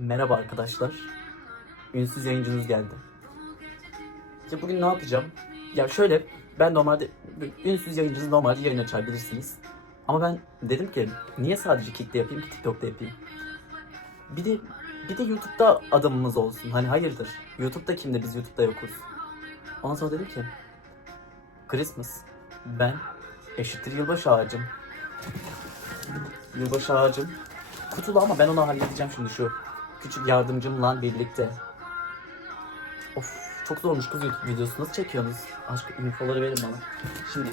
Merhaba arkadaşlar. Ünsüz yayıncınız geldi. Ya bugün ne yapacağım? Ya şöyle ben normalde ünsüz yayıncınız normalde yayın açar bilirsiniz. Ama ben dedim ki niye sadece Kick'te yapayım ki TikTok'ta yapayım? Bir de bir de YouTube'da adımımız olsun. Hani hayırdır? YouTube'da kimde biz YouTube'da yokuz. Ondan sonra dedim ki Christmas ben eşittir yılbaşı ağacım. Yılbaşı ağacım kutulu ama ben onu halledeceğim şimdi şu küçük yardımcımla birlikte. Of çok zormuş kız YouTube videosu nasıl çekiyorsunuz? Aşk infoları verin bana. Şimdi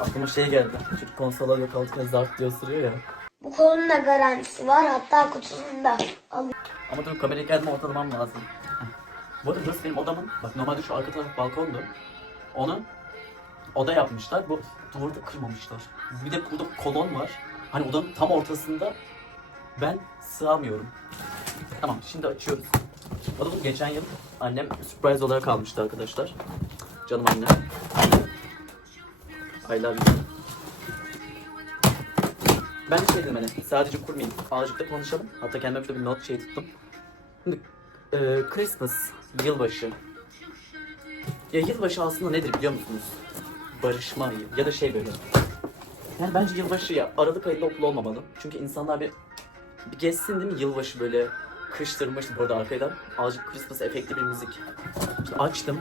aklıma şey geldi. Çocuk konsola yok altına zart diye ısırıyor ya. Bu konunun da garantisi var. Hatta kutusunda al. Ama dur kameraya geldim ortalamam lazım. Bu arada burası benim odamın. Bak normalde şu arka taraf balkondu. Onu oda yapmışlar. Bu duvarı da kırmamışlar. Bir de burada kolon var. Hani odanın tam ortasında ben sığamıyorum. Tamam şimdi açıyoruz. O bu geçen yıl annem surprise olarak almıştı arkadaşlar. Canım annem. I love you. Ben şey dedim hani sadece kurmayayım. Azıcık da konuşalım. Hatta kendime bir not şey tuttum. Şimdi e, Christmas, yılbaşı. Ya yılbaşı aslında nedir biliyor musunuz? Barışma ya da şey böyle. Yani bence yılbaşı ya Aralık ayında okul olmamalı. Çünkü insanlar bir, bir geçsin değil mi yılbaşı böyle kıştırmış. Bu arada arkadan azıcık Christmas efektli bir müzik. İşte açtım.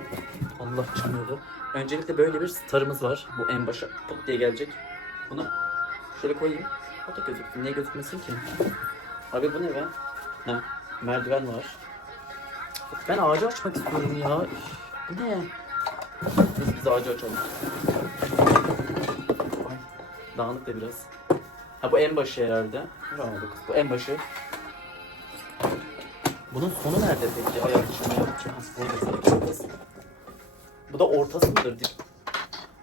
Allah çalıyordu. Öncelikle böyle bir starımız var. Bu en başa put diye gelecek. Bunu şöyle koyayım. O da gözüksün. Niye gözükmesin ki? Abi bu ne be? Ha, merdiven var. Ben ağacı açmak istiyorum ya. Bu ne? Biz, biz ağacı açalım. Ay, dağınık da biraz. Ha bu en başı herhalde. Kız. Bu en başı. Bunun sonu nerede peki? Ayak. Burada. Bu da ortası mıdır? Dip?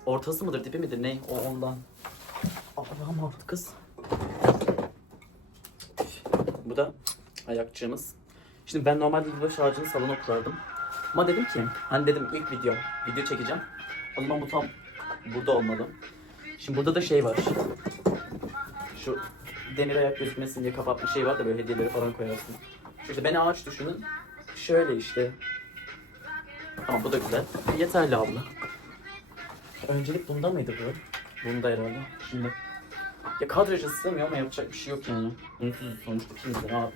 Ortası mıdır? Dibi midir? Ne? O ondan. Allah'ım artık kız. Bu da ayakçığımız. Şimdi ben normalde yılbaşı ağacını salona kurardım. Ama dedim ki hani dedim ilk video, video çekeceğim. O zaman bu tam burada olmalı. Şimdi burada da şey var. Şu demir ayak gözükmesin diye kapatmış şey var da böyle hediyeleri falan koyarsın. İşte ben ağaç düşünün. Şöyle işte. Tamam bu da güzel. Yeterli abla. Öncelik bunda mıydı bu? Bunda herhalde. Şimdi ya kadraja sığmıyor ama yapacak bir şey yok yani. Unutsuz sonuçta kimse abi.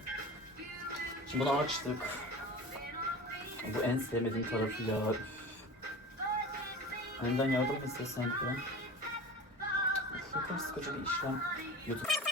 Şimdi bunu açtık. Bu en sevmediğim tarafı ya. Üf. Benden yardım istesen falan. Kadar sıkıcı bir işlem. YouTube.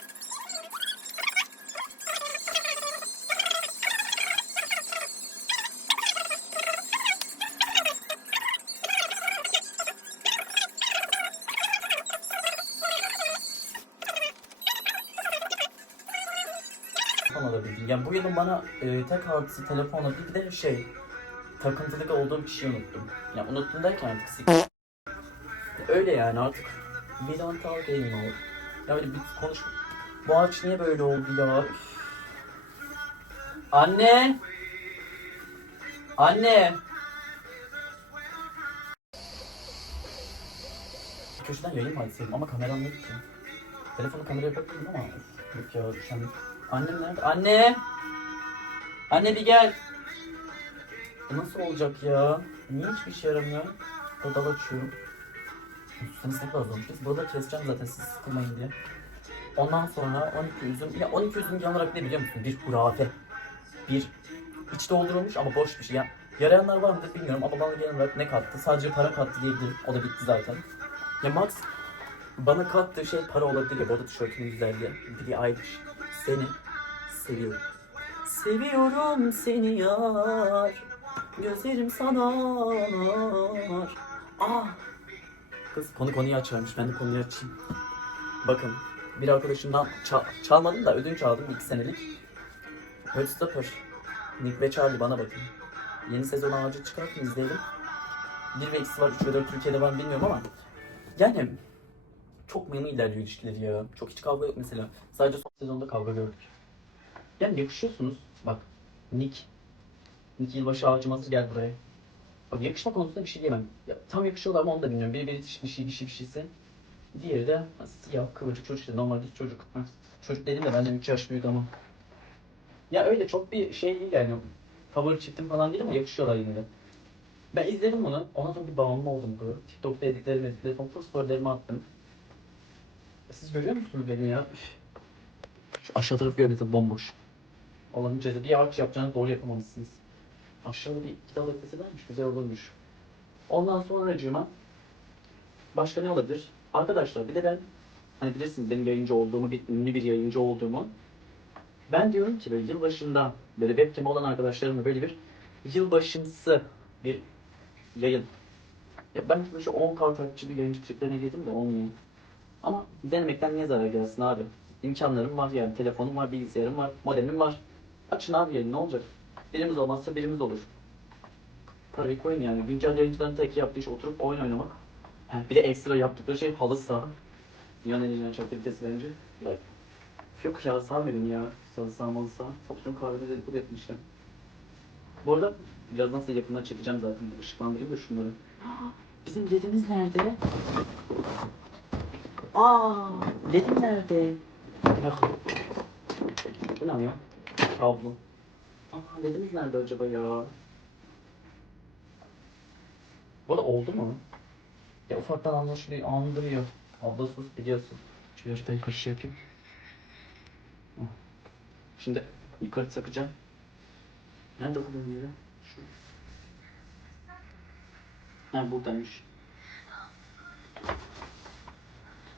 Alabildim. Yani bu yılın bana e, tek artısı telefon alabildi. Bir de şey, takıntılık olduğum bir şey unuttum. Yani unuttum derken artık sik... Öyle yani artık. Bir antal gaming oldu. Ya böyle bir konuş... Bu ağaç niye böyle oldu ya? Anne! Anne! Köşeden yayın mı açsaydım ama kameram yok ki. Telefonu kameraya bakıyorum ama yok ya üşendim. Annem nerede? Anne! Anne bir gel. Bu nasıl olacak ya? Niye hiçbir işe yaramıyor? O dal açıyorum. Kadar zormuş. Biz burada keseceğim zaten siz sıkılmayın diye. Ondan sonra 12 üzüm. Ya 12 üzüm genel olarak ne biliyor musun? Bir hurafe. Bir iç doldurulmuş ama boş bir şey. Ya, yarayanlar var mıdır bilmiyorum ama bana genel olarak ne kattı? Sadece para kattı diyebilirim. O da bitti zaten. Ya Max bana kattığı şey para olabilir ya. Bu arada tişörtünün güzelliği. Billie Eilish. Seni seviyorum. Seviyorum seni yar. Gözlerim sana anar. Ah. Kız konu konuyu açarmış. Ben de konuyu açayım. Bakın bir arkadaşımdan çal- çalmadım da ödünç aldım iki senelik. Heartstopper. Nick ve Charlie bana bakın. Yeni sezon ağacı çıkartın izleyelim. 1 ve X var 3 ve 4 Türkiye'de mı bilmiyorum ama yani çok memnun ilerliyor ilişkileri ya. Çok hiç kavga yok mesela. Sadece son sezonda kavga gördük. Yani yakışıyorsunuz. Bak Nick. Nick yılbaşı ağacıması gel buraya. Bak yakışma konusunda bir şey diyemem. Ya, tam yakışıyorlar ama onu da bilmiyorum. Biri biri bir şey bir şey bir şeysi. Diğeri de siyah kıvırcık çocuk işte normal bir çocuk. Çocuk dedim de benden 3 yaş büyük ama. Ya öyle çok bir şey değil yani. Favori çiftim falan değil ama yakışıyorlar yine de. Ben izledim bunu. Ondan sonra bir bağımlı oldum bu. TikTok'ta editlerimi, editlerimi, full storylerimi attım. Siz görüyor musunuz beni ya? Şu aşağı taraf görüntü bomboş. Allah'ın cezası ağaç yapacağınız doğru yapamamışsınız. Aşağıda bir iki dal ekleselermiş güzel olurmuş. Ondan sonra başka ne olabilir? Arkadaşlar bir de ben hani bilirsiniz benim yayıncı olduğumu, bir ünlü bir yayıncı olduğumu. Ben diyorum ki böyle yılbaşında böyle webcam olan arkadaşlarımla böyle bir yılbaşımsı bir yayın. Ya ben şu 10 k takipçi bir yayıncı triplerine girdim de olmuyor. Ama denemekten niye zarar gelsin abi? İmkanlarım var yani telefonum var, bilgisayarım var, modemim var. Açın abi yayını ne olacak? Birimiz olmazsa birimiz olur. Parayı koyun yani. Güncel yayıncıların tek yaptığı iş oturup oyun oynamak. Bir de ekstra yaptıkları şey halı saha. Dünyanın en iğrenç aktivitesi bence. Ya, Yok ya sarmıyorum ya. Halı saha malı saha. Toplumun kahvede dedikodu etmişler. Bu arada birazdan size yakından çekeceğim zaten. Işıklandırayım da şunları. Bizim ledimiz nerede? Aa, ledim nerede? Yok. Ne ya? Kablo. Aa, ledimiz nerede acaba ya? Bu arada oldu mu? Ya ufaktan anlaşılıyor, andırıyor. Kablosuz biliyorsun. Şöyle şurada yukarı şey yapayım. Şimdi yukarı takacağım. Nerede bunun yeri? Şu. Ha buradaymış.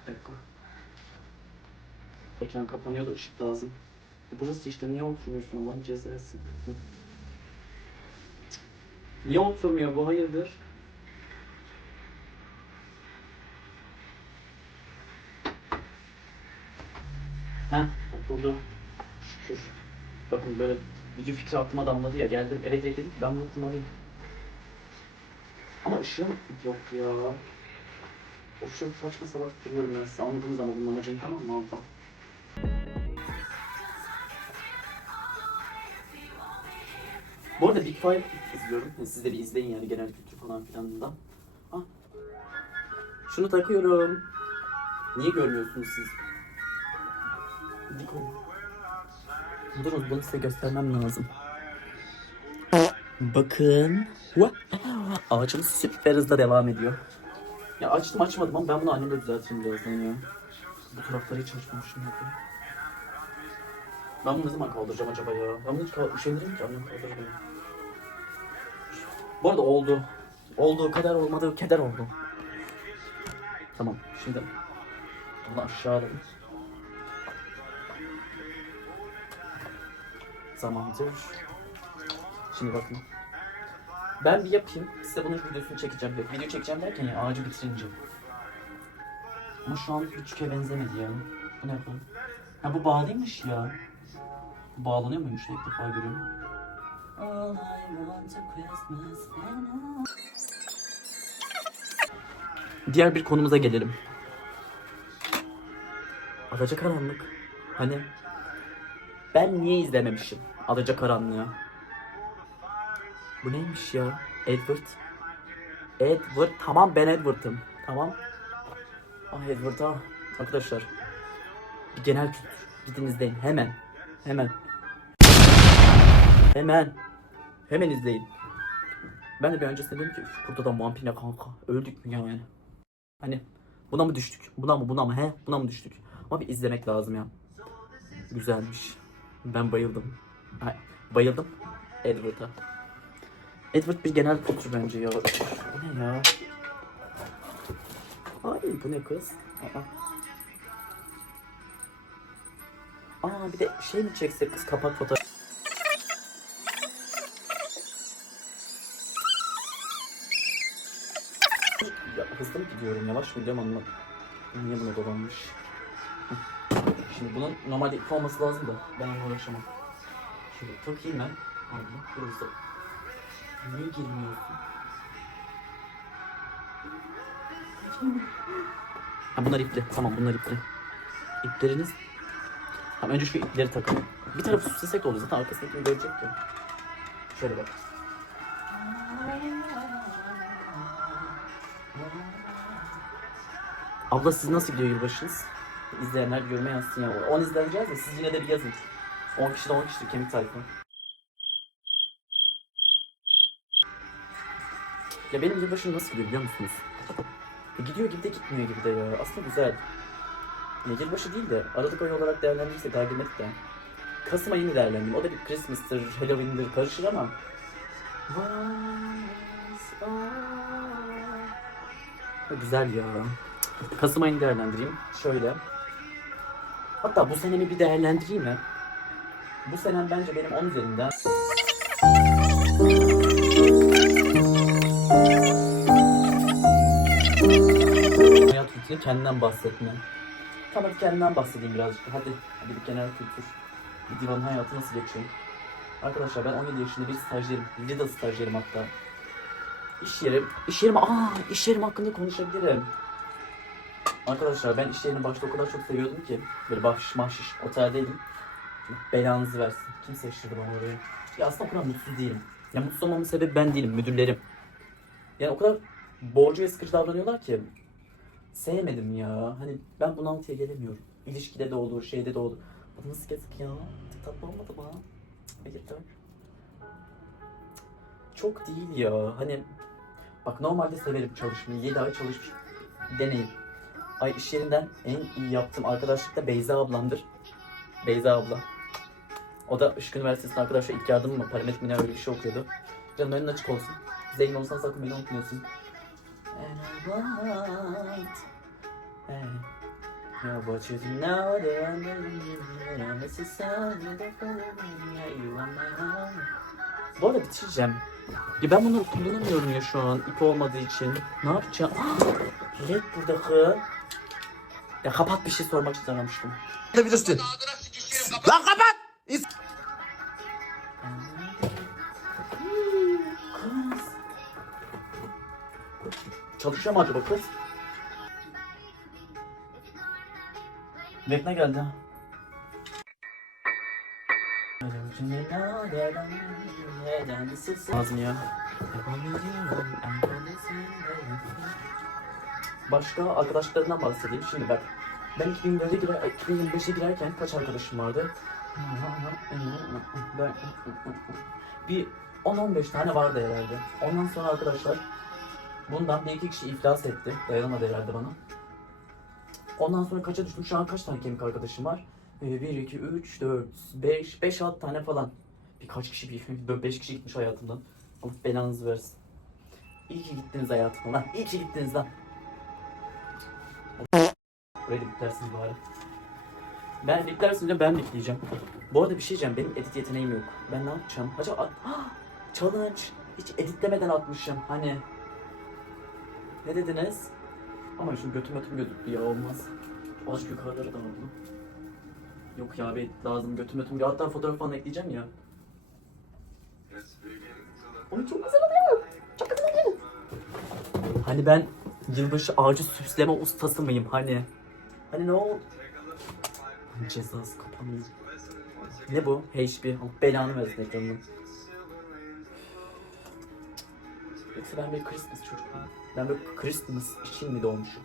Bir dakika. Ekran kapanıyor ışık lazım. E burası işte niye oturmuyorsun Allah'ın cezası. Niye oturmuyor bu hayırdır? Heh, oturdu. Şükür. Bakın böyle video fikri aklıma damladı ya geldim dedik ki ben bunu kullanayım. Ama ışığım yok ya. Of çok saçma salak duruyorum ben size anladığınız ama bunun amacını tamam mı aldım. Bu arada Big Five izliyorum. Siz de bir izleyin yani genel kültür falan filan da. Ah. Şunu takıyorum. Niye görmüyorsunuz siz? Dik olun. Durun bunu size göstermem lazım. Bakın. Ağacımız süper hızla devam ediyor. Ya açtım açmadım ama ben bunu annemle düzeltirim birazdan ya. Bu tarafları hiç açmamışım ya. Ben bunu ne zaman kaldıracağım acaba ya? Ben bunu hiç kaldır üşenirim ki annem beni. Bu arada oldu. Olduğu kadar olmadığı keder oldu. Tamam şimdi bunu aşağı alalım. Zamandır. Şimdi bakın. Ben bir yapayım. Size bunun videosunu çekeceğim. Video çekeceğim derken ya ağacı bitirince. Ama şu an küçüke benzemedi ya. Bu ne yapalım? Ha bu bağlıymış ya. Bu bağlanıyor muymuş? İlk defa görüyorum. Diğer bir konumuza gelelim. Alacakaranlık. Hani ben niye izlememişim Alacakaranlığı? Bu neymiş ya? Edward. Edward. Tamam ben Edward'ım. Tamam. Ah Edward ah. Arkadaşlar. Bir genel kültür. Gidin izleyin. Hemen. Hemen. Hemen. Hemen izleyin. Ben de bir öncesinde dedim ki "Üf, burada da vampir ne kanka. Öldük mü ya yani? Hani buna mı düştük? Buna mı buna mı he? Buna mı düştük? Ama bir izlemek lazım ya. Güzelmiş. Ben bayıldım. Ay, bayıldım. Edward'a. Edward bir genel kültür bence ya. Bu ne ya? Ay bu ne kız? Aa. Aa bir de şey mi çeksek kız kapak fotoğrafı. Ya hızlı mı gidiyorum yavaş mı gidiyorum anlamadım. Niye buna dolanmış? Şimdi bunun normalde ip olması lazım da ben onunla uğraşamam. Şimdi takayım ben. Burası. Niye girmiyorsun? Ha bunlar ipli. Tamam bunlar ipli. İpleriniz. Tamam önce şu ipleri takalım. Bir tarafı süslesek olur zaten arkasındakini görecek ya. Şöyle bak. Abla siz nasıl gidiyor yılbaşınız? İzleyenler görme yazsın ya. 10 izleneceğiz de siz yine de bir yazın. 10 kişi de 10 kişidir kemik tayfa. Ya benim yılbaşım nasıl gidiyor biliyor musunuz? E gidiyor gibi de gitmiyor gibi de ya. Aslında güzel. Ya yılbaşı değil de Aralık ayı olarak değerlendirirsek daha girmedik de. Kasım ayını değerlendireyim. O da bir Christmas'tır, Halloween'dir karışır ama. Ha, Güzel ya. Kasım ayını değerlendireyim. Şöyle. Hatta bu senemi bir değerlendireyim mi? Bu senem bence benim 10 üzerinden. Kültürü kendinden bahsetme. Tamam hadi kendimden bahsedeyim birazcık. Hadi, hadi bir genel kültür. Bir divan hayatı nasıl geçiyor? Arkadaşlar ben 17 yaşında bir stajyerim. Lidl stajyerim hatta. İş yerim, iş yerim, aa iş yerim hakkında konuşabilirim. Arkadaşlar ben iş yerini başta o kadar çok seviyordum ki. Böyle bahşiş mahşiş oteldeydim. Belanızı versin. Kim seçtirdi bana orayı? Ya aslında o kadar mutsuz değilim. Ya mutsuz olmamın sebebi ben değilim, müdürlerim. Yani o kadar borcu ve sıkıcı davranıyorlar ki. Sevmedim ya. Hani ben bunaltıya gelemiyorum. İlişkide de olur, şeyde de olur. Bu nasıl yazık ya? Tatlı olmadı mı? Cık, Hayır da. Çok değil ya. Hani bak normalde severim çalışmayı. 7 ay çalışmış deneyim. Ay iş yerinden en iyi yaptığım arkadaşlık da Beyza ablamdır. Beyza abla. O da Işık Üniversitesi'nde arkadaşlar ilk yardım mı? Parametrik mi ne öyle bir şey okuyordu. Canım önün açık olsun. Zengin olsan sakın beni unutmuyorsun. And know that I'm you are my home. Bu arada bitireceğim. Ya ben bunları kullanamıyorum ya şu an ip olmadığı için. Ne yapacağım? Ah, Led burada hı. Ya kapat bir şey sormak için aramıştım. Bilirsin. Lan kapat! Çalışıyor mu acaba kız? Bekle geldi. Lazım ya. Başka arkadaşlarından bahsedeyim. Şimdi bak. Ben 2004'e girer, 2025'e girerken kaç arkadaşım vardı? Bir 10-15 tane vardı herhalde. Ondan sonra arkadaşlar bundan bir iki kişi iflas etti. Dayanamadı herhalde bana. Ondan sonra kaça düştüm? Şu an kaç tane kemik arkadaşım var? 1, 2, 3, 4, 5, 5, 6 tane falan. Birkaç kişi, bir, 5 kişi gitmiş hayatımdan. Allah belanızı versin. İyi ki gittiniz hayatımdan lan. İyi ki gittiniz lan. Burayı da biplersiniz bari. Ben biplersiniz de ben bipleyeceğim. Bu arada bir şey diyeceğim. Benim edit yeteneğim yok. Ben ne yapacağım? Acaba challenge. Hiç editlemeden atmışım. Hani ne dediniz? Ama şu götüm götüm gözüktü ya olmaz. Azıcık yukarıları da alalım. Yok ya bir lazım götüm götüm. Ya hatta fotoğraf falan ekleyeceğim ya. Oy çok güzel oluyor. Çok güzel oluyor. Hani ben yılbaşı ağacı süsleme ustası mıyım hani? Hani ne oldu? Cezası kapanıyor. Ne bu? HP. Belanı versin ekranını. Yoksa ben bir Christmas çocuğuyum. Ben böyle Christmas için mi doğmuşum?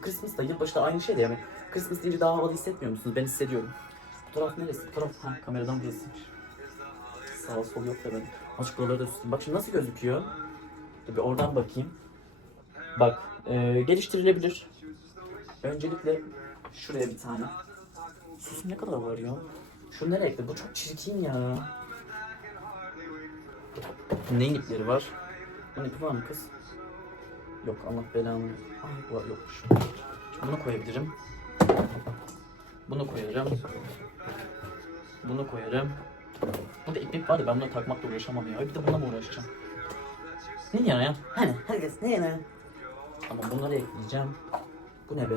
Christmas da yılbaşı da aynı şey de yani. Christmas deyince daha havalı hissetmiyor musunuz? Ben hissediyorum. Fotoğraf neresi? Fotoğraf ha, kameradan burasıymış. Sağ sol yok da ben. Azıcık buraları da süsleyeyim. Bak şimdi nasıl gözüküyor? Bir oradan bakayım. Bak e, geliştirilebilir. Öncelikle şuraya bir tane. Sus ne kadar var ya? Şu nereye ekle? Bu çok çirkin ya. Neyin ipleri var? Bunun ipi var mı kız? Yok Allah belanı. Ay var yokmuş. Bunu koyabilirim. Bunu koyarım. Bunu koyarım. Burada ip var ya ben buna takmakla uğraşamam ya. Bir de buna mı uğraşacağım? Ne yana ya? Hani herkes ne yana? Tamam bunları ekleyeceğim. Bu ne be?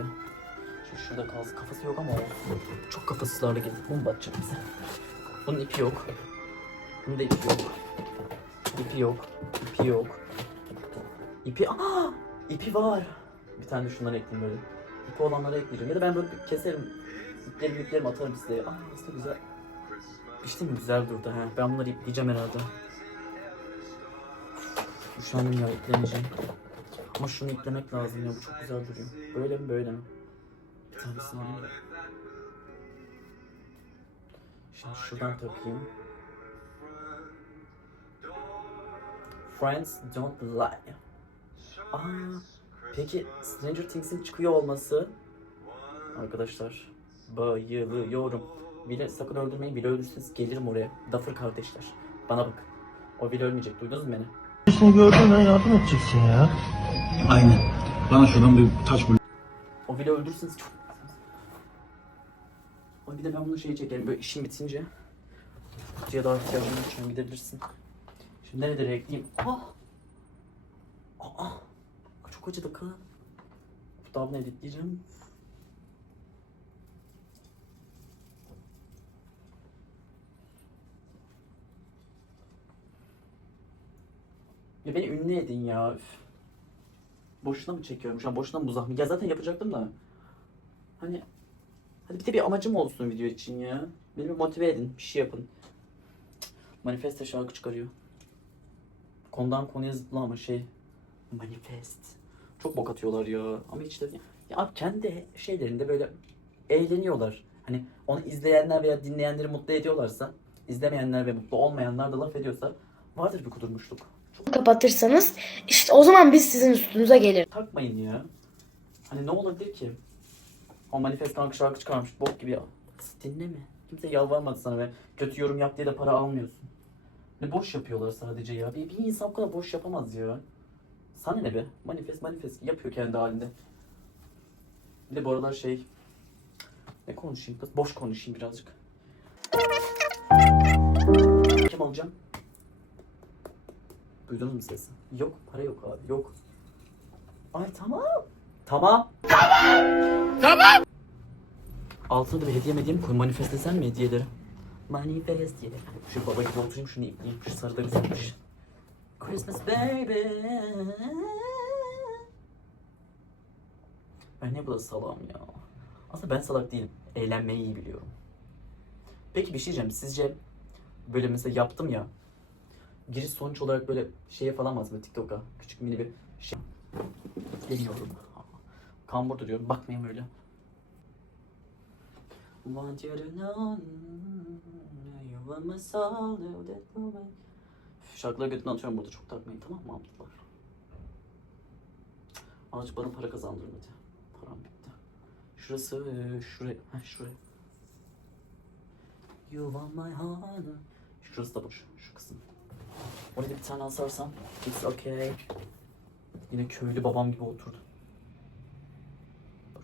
Şu şurada kalsın. Kafası yok ama olsun. Çok kafasızlarla geldik. Bu mu batacak bize? Bunun ipi yok. Bunun da ipi yok. İpi yok. İpi yok. İpi... Aa! İpi var. Bir tane de şunları ekleyeyim böyle. İpi olanları ekleyeceğim. Ya da ben böyle keserim. İplerimi iplerimi atarım size. Aa aslında güzel. İşte mi güzel durdu ha. Ben bunları ipleyeceğim herhalde. Üşendim ya iplemeyeceğim. Ama şunu iplemek lazım ya. Bu çok güzel duruyor. Böyle mi böyle mi? Bir tanesini alayım. Şimdi şuradan takayım. Friends don't lie. Aa, peki Stranger Things'in çıkıyor olması Arkadaşlar bayılıyorum. Bile sakın öldürmeyin. Bile ölürseniz gelirim oraya. Duffer kardeşler. Bana bak. O bile ölmeyecek. Duydunuz mu beni? Birisini gördüğünden yardım edeceksin ya. Aynen. Bana şuradan bir taş bul. O bile öldürürseniz çok... Ay bir de ben bunu şey çekerim. Böyle işim bitince. Kutuya daha ihtiyacım yok. An gidebilirsin. Şimdi nerelere ekleyeyim? Ah! Aa! Çok acıdı kız. Fotoğrafını editleyeceğim. Ya beni ünlü edin ya. Üf. Boşuna mı çekiyorum şu an? Boşuna mı bu zahmet? Ya zaten yapacaktım da. Hani hadi bir de bir amacım olsun video için ya. Beni bir motive edin. Bir şey yapın. Manifeste şarkı çıkarıyor. Konudan konuya zıplı ama şey. Manifest. Çok bok atıyorlar ya. Ama de... Ya abi kendi şeylerinde böyle eğleniyorlar. Hani onu izleyenler veya dinleyenleri mutlu ediyorlarsa, izlemeyenler ve mutlu olmayanlar da laf ediyorsa vardır bir kudurmuşluk. Çok Kapatırsanız işte o zaman biz sizin üstünüze gelir. takmayın ya. Hani ne olabilir ki? O manifest kanka şarkı çıkarmış bok gibi ya. Dinleme. Kimse yalvarmadı sana ve kötü yorum yap diye de para almıyorsun. Ne boş yapıyorlar sadece ya. Bir, bir insan bu kadar boş yapamaz ya. Sana ne be? Manifest manifest yapıyor kendi halinde. Bir de bu aralar şey... Ne konuşayım? Boş konuşayım birazcık. Kim alacağım? Duydunuz mu sesi? Yok para yok abi yok. Ay tamam. Tamam. Tamam. Altına da bir hediye medya mi koy? Manifest desen mi hediyeleri? Manifest diye. Şu baba gibi oturayım şunu ipleyeyim. Şu sarı da güzelmiş. Christmas baby. Ben ne kadar salağım ya. Aslında ben salak değilim. Eğlenmeyi iyi biliyorum. Peki bir şey diyeceğim. Sizce böyle mesela yaptım ya. Giriş sonuç olarak böyle şeye falan mı TikTok'a? Küçük mini bir şey. Deniyorum. Kambur duruyorum. Bakmayın öyle. Want you to know you were my. Üf, Şarkıları götüne atıyorum burada çok takmayın tamam mı ablalar? Azıcık bana para kazandırın hadi. Param bitti. Şurası şuraya. Heh, şuraya. You want my heart. Şurası da boş. Şu kısım. Oraya bir tane asarsam it's okay. Yine köylü babam gibi oturdu.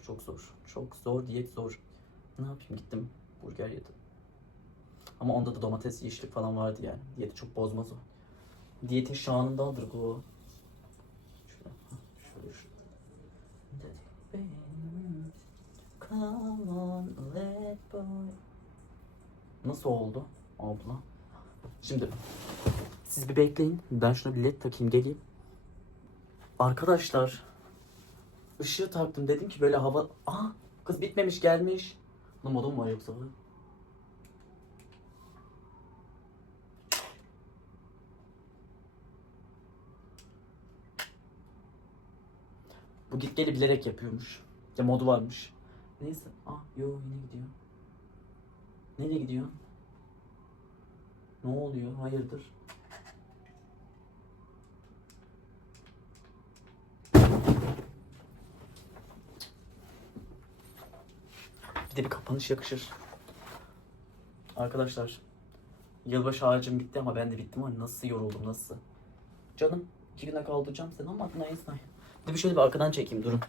Çok zor. Çok zor. Diyet zor. Ne yapayım gittim burger yedim. Ama onda da domates, yeşillik falan vardı yani. Diyeti çok bozmaz o. Diyetin şanındandır bu. Nasıl oldu abla? Şimdi siz bir bekleyin. Ben şuna bir led takayım geleyim. Arkadaşlar ışığı taktım dedim ki böyle hava... Aa kız bitmemiş gelmiş. Lan moda mı var yoksa? Bu? Git geli bilerek yapıyormuş. Ya modu varmış. Neyse. Ah yo yine gidiyor. Nereye gidiyor? Ne oluyor? Hayırdır? Bir de bir kapanış yakışır. Arkadaşlar, yılbaşı ağacım bitti ama ben de bittim nasıl yoruldum nasıl? Canım, iki güne kaldıracağım seni ama neyse. Bir şöyle bir arkadan çekeyim durun.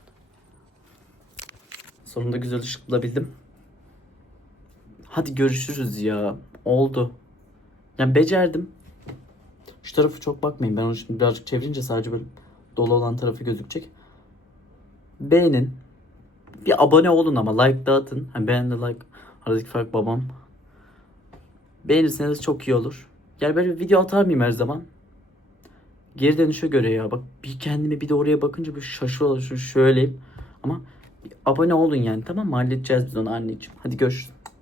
Sonunda güzel ışık bulabildim. Hadi görüşürüz ya. Oldu. Yani becerdim. Şu tarafı çok bakmayın. Ben onu şimdi birazcık çevirince sadece böyle dolu olan tarafı gözükecek. Beğenin. Bir abone olun ama like dağıtın. Hani beğen de like. Aradaki fark babam. Beğenirseniz çok iyi olur. Yani böyle bir video atar mıyım her zaman? Geri dönüşe göre ya. Bak bir kendime bir de oraya bakınca bir şaşırıyorlar. Şöyleyim. Ama abone olun yani tamam mı? Halledeceğiz biz onu anneciğim. Hadi görüşürüz.